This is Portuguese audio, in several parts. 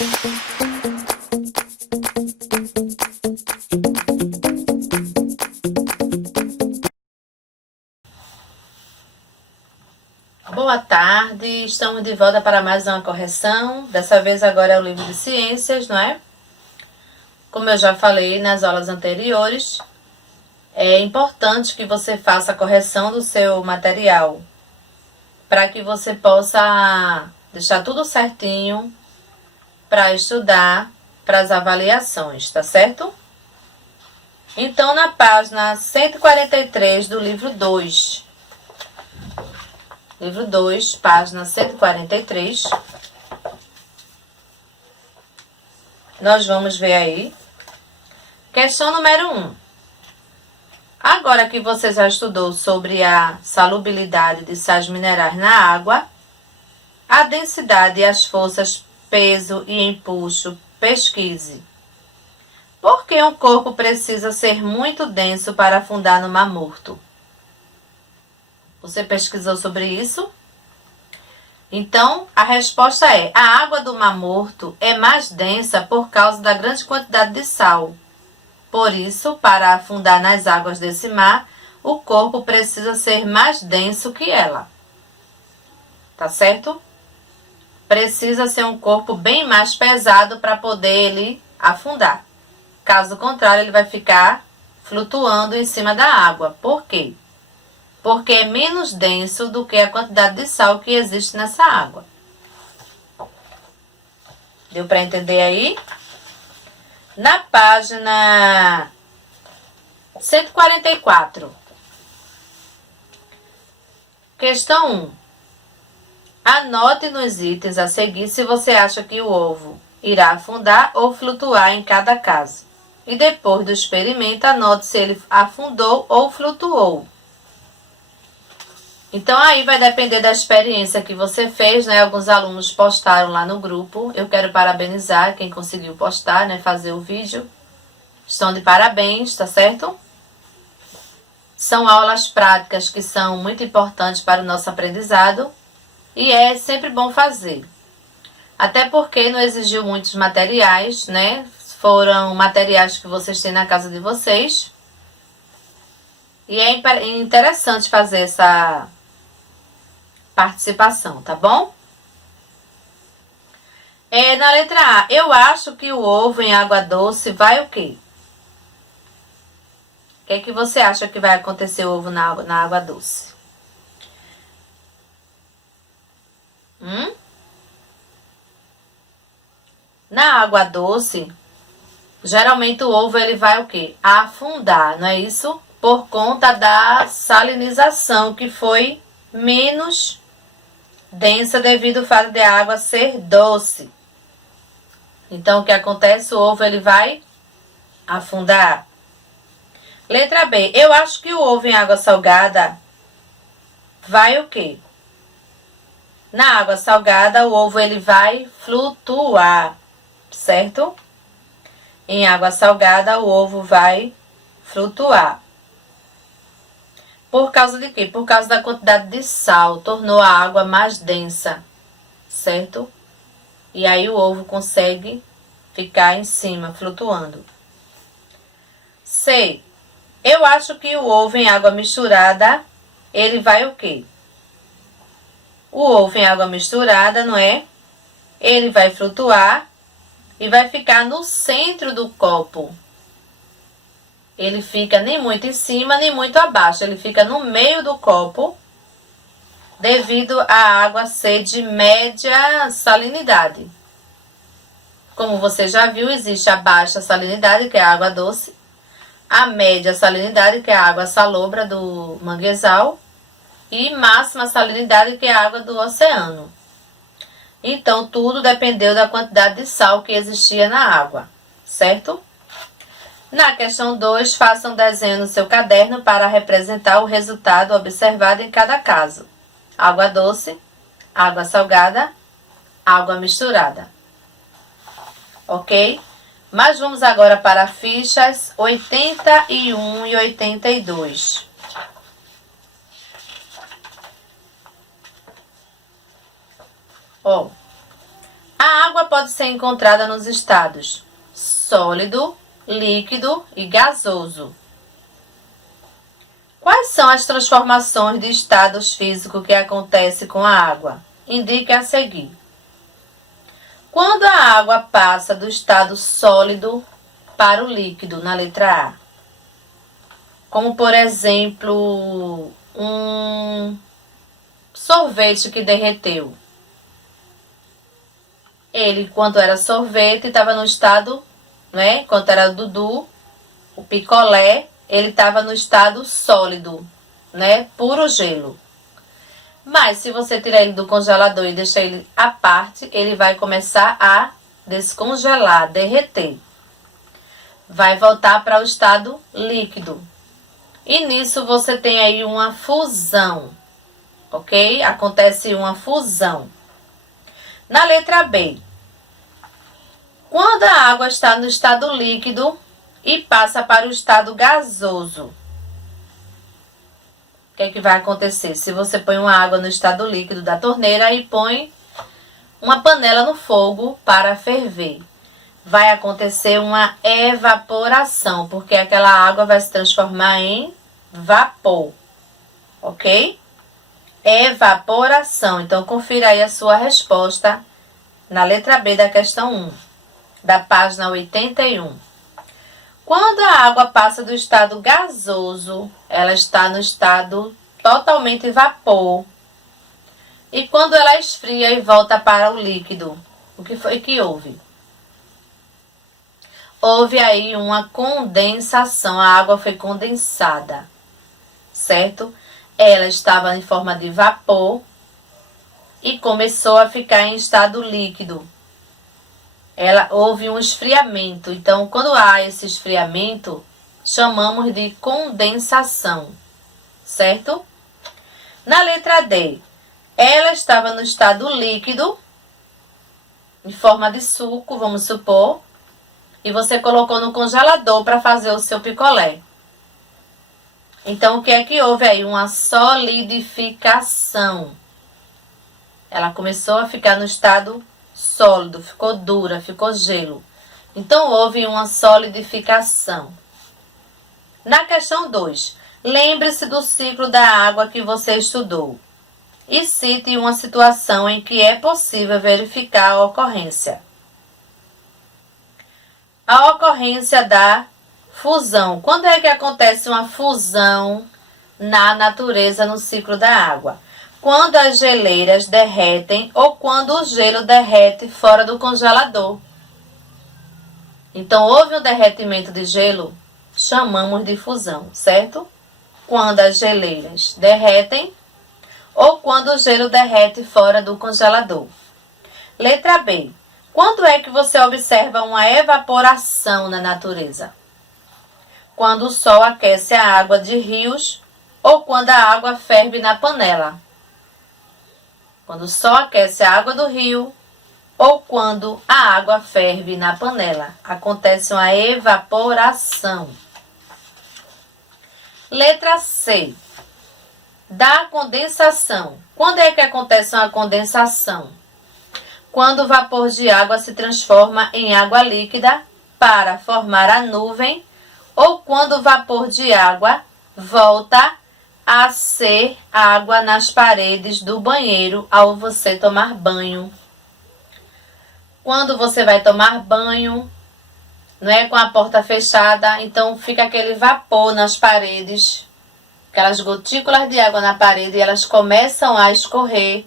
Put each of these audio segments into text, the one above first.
Boa tarde, estamos de volta para mais uma correção. Dessa vez agora é o livro de ciências, não é? Como eu já falei nas aulas anteriores, é importante que você faça a correção do seu material para que você possa deixar tudo certinho para estudar para as avaliações, tá certo? Então, na página 143 do livro 2, página 143, nós vamos ver aí, questão número 1. Agora que você já estudou sobre a solubilidade de sais minerais na água, a densidade e as forças peso e empuxo, pesquise. Por que um corpo precisa ser muito denso para afundar no Mar Morto? Você pesquisou sobre isso? Então, a resposta é: a água do Mar Morto é mais densa por causa da grande quantidade de sal. Por isso, para afundar nas águas desse mar, o corpo precisa ser mais denso que ela. Tá certo? Precisa ser um corpo bem mais pesado para poder ele afundar. Caso contrário, ele vai ficar flutuando em cima da água. Por quê? Porque é menos denso do que a quantidade de sal que existe nessa água. Deu para entender aí? Na página 144. Questão 1. Anote nos itens a seguir se você acha que o ovo irá afundar ou flutuar em cada caso. E depois do experimento, anote se ele afundou ou flutuou. Então, aí vai depender da experiência que você fez, né? Alguns alunos postaram lá no grupo. Eu quero parabenizar quem conseguiu postar, né? Fazer o vídeo. Estão de parabéns, tá certo? São aulas práticas que são muito importantes para o nosso aprendizado. E é sempre bom fazer. Até porque não exigiu muitos materiais, né? Foram materiais que vocês têm na casa de vocês. E é interessante fazer essa participação, tá bom? Na letra A, eu acho que o ovo em água doce vai o quê? O que é que você acha que vai acontecer o ovo na água doce? Na água doce, geralmente o ovo ele vai o quê? Afundar, não é isso? Por conta da salinização, que foi menos densa devido ao fato de a água ser doce. Então, o que acontece? O ovo ele vai afundar. Letra B. Eu acho que o ovo em água salgada vai o quê? Na água salgada, o ovo ele vai flutuar, certo? Em água salgada, o ovo vai flutuar. Por causa de quê? Por causa da quantidade de sal, tornou a água mais densa, certo? E aí o ovo consegue ficar em cima, flutuando. C. Eu acho que o ovo em água misturada, ele vai o quê? O ovo em água misturada, não é? Ele vai flutuar e vai ficar no centro do copo. Ele fica nem muito em cima, nem muito abaixo. Ele fica no meio do copo, devido à água ser de média salinidade. Como você já viu, existe a baixa salinidade, que é a água doce, a média salinidade, que é a água salobra do manguezal, e máxima salinidade, que é a água do oceano. Então, tudo dependeu da quantidade de sal que existia na água, certo? Na questão 2, faça um desenho no seu caderno para representar o resultado observado em cada caso. Água doce, água salgada, água misturada. Ok? Mas vamos agora para fichas 81 e 82. A água pode ser encontrada nos estados sólido, líquido e gasoso. Quais são as transformações de estados físicos que acontecem com a água? Indique a seguir. Quando a água passa do estado sólido para o líquido, na letra A. Como, por exemplo, um sorvete que derreteu. Ele, quando era sorvete, estava no estado, né? Quando era Dudu, o picolé, ele estava no estado sólido, né? Puro gelo. Mas se você tirar ele do congelador e deixar ele à parte, ele vai começar a descongelar, derreter. Vai voltar para o estado líquido. E nisso você tem aí uma fusão, ok? Acontece uma fusão. Na letra B, quando a água está no estado líquido e passa para o estado gasoso, o que é que vai acontecer? Se você põe uma água no estado líquido da torneira e põe uma panela no fogo para ferver, vai acontecer uma evaporação, porque aquela água vai se transformar em vapor, ok? Evaporação. Então, confira aí a sua resposta na letra B da questão 1, da página 81. Quando a água passa do estado gasoso, ela está no estado totalmente vapor. E quando ela esfria e volta para o líquido, o que foi que houve? Houve aí uma condensação, a água foi condensada, certo? Ela estava em forma de vapor e começou a ficar em estado líquido. Houve um esfriamento. Então, quando há esse esfriamento, chamamos de condensação, certo? Na letra D, ela estava no estado líquido, em forma de suco, vamos supor, e você colocou no congelador para fazer o seu picolé. Então, o que é que houve aí? Uma solidificação. Ela começou a ficar no estado sólido, ficou dura, ficou gelo. Então, houve uma solidificação. Na questão 2, lembre-se do ciclo da água que você estudou e cite uma situação em que é possível verificar a ocorrência. A ocorrência da fusão. Quando é que acontece uma fusão na natureza no ciclo da água? Quando as geleiras derretem ou quando o gelo derrete fora do congelador. Então, houve um derretimento de gelo, chamamos de fusão, certo? Quando as geleiras derretem ou quando o gelo derrete fora do congelador. Letra B. Quando é que você observa uma evaporação na natureza? Quando o sol aquece a água de rios ou quando a água ferve na panela. Quando o sol aquece a água do rio ou quando a água ferve na panela. Acontece uma evaporação. Letra C. Da condensação. Quando é que acontece uma condensação? Quando o vapor de água se transforma em água líquida para formar a nuvem ou quando o vapor de água volta a ser água nas paredes do banheiro ao você tomar banho. Quando você vai tomar banho, não é, com a porta fechada, então fica aquele vapor nas paredes, aquelas gotículas de água na parede, e elas começam a escorrer.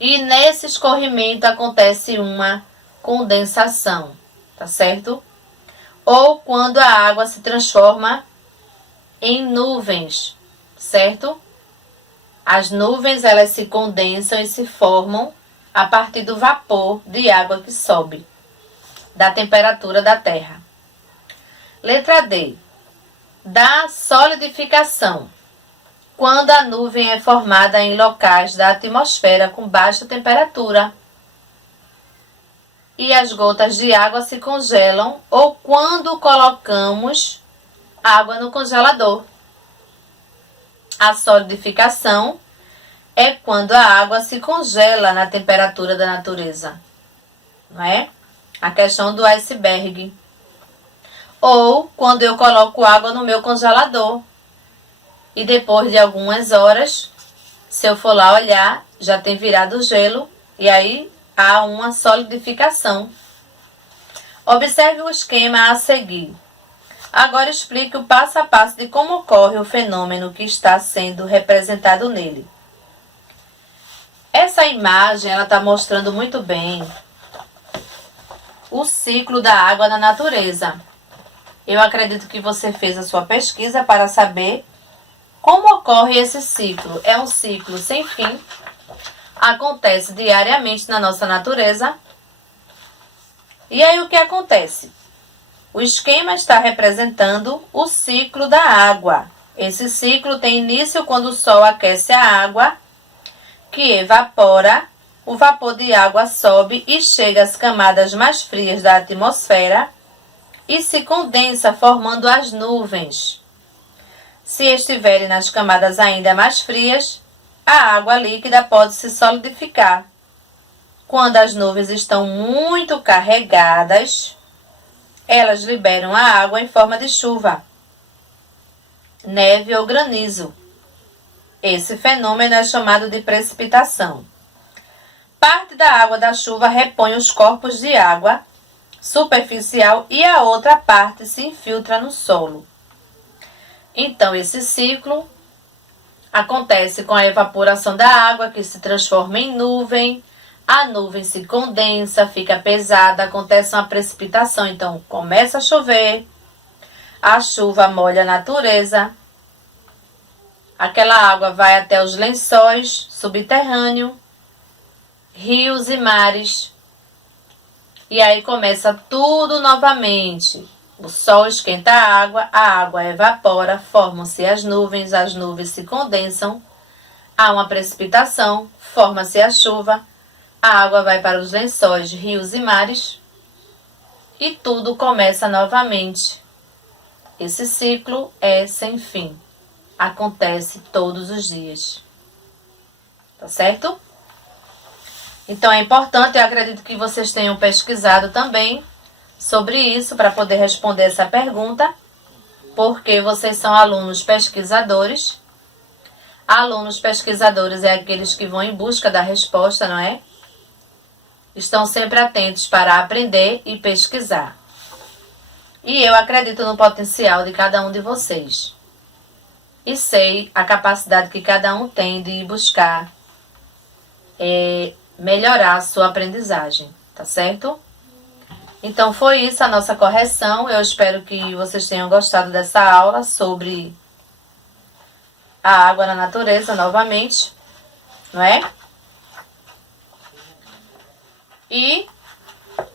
E nesse escorrimento acontece uma condensação, tá certo? Ou quando a água se transforma em nuvens, certo? As nuvens, elas se condensam e se formam a partir do vapor de água que sobe da temperatura da Terra. Letra D. Da solidificação. Quando a nuvem é formada em locais da atmosfera com baixa temperatura e as gotas de água se congelam ou quando colocamos água no congelador. A solidificação é quando a água se congela na temperatura da natureza. não é? A questão do iceberg. Ou quando eu coloco água no meu congelador e depois de algumas horas, se eu for lá olhar, já tem virado gelo e aí há uma solidificação. Observe o esquema a seguir. Agora explique o passo a passo de como ocorre o fenômeno que está sendo representado nele. Essa imagem ela está mostrando muito bem o ciclo da água na natureza. Eu acredito que você fez a sua pesquisa para saber como ocorre esse ciclo. É um ciclo sem fim, acontece diariamente na nossa natureza. E aí o que acontece? O esquema está representando o ciclo da água. Esse ciclo tem início quando o Sol aquece a água, que evapora, o vapor de água sobe e chega às camadas mais frias da atmosfera e se condensa, formando as nuvens. Se estiverem nas camadas ainda mais frias, a água líquida pode se solidificar. Quando as nuvens estão muito carregadas, elas liberam a água em forma de chuva, neve ou granizo. Esse fenômeno é chamado de precipitação. Parte da água da chuva repõe os corpos de água superficial e a outra parte se infiltra no solo. Então, esse ciclo acontece com a evaporação da água, que se transforma em nuvem. A nuvem se condensa, fica pesada, acontece uma precipitação. Então, começa a chover, a chuva molha a natureza, aquela água vai até os lençóis subterrâneos, rios e mares. E aí começa tudo novamente. O sol esquenta a água evapora, formam-se as nuvens se condensam, há uma precipitação, forma-se a chuva, a água vai para os lençóis, rios e mares e tudo começa novamente. Esse ciclo é sem fim. Acontece todos os dias. Tá certo? Então é importante, eu acredito que vocês tenham pesquisado também sobre isso para poder responder essa pergunta, porque vocês são alunos pesquisadores. Alunos pesquisadores é aqueles que vão em busca da resposta, não é? Estão sempre atentos para aprender e pesquisar. E eu acredito no potencial de cada um de vocês. E sei a capacidade que cada um tem de buscar melhorar a sua aprendizagem, tá certo? Então foi isso a nossa correção. Eu espero que vocês tenham gostado dessa aula sobre a água na natureza novamente, não é? E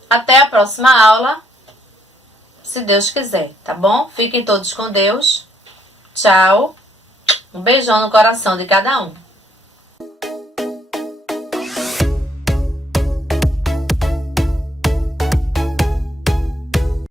até a próxima aula, se Deus quiser, tá bom? Fiquem todos com Deus. Tchau. Um beijão no coração de cada um.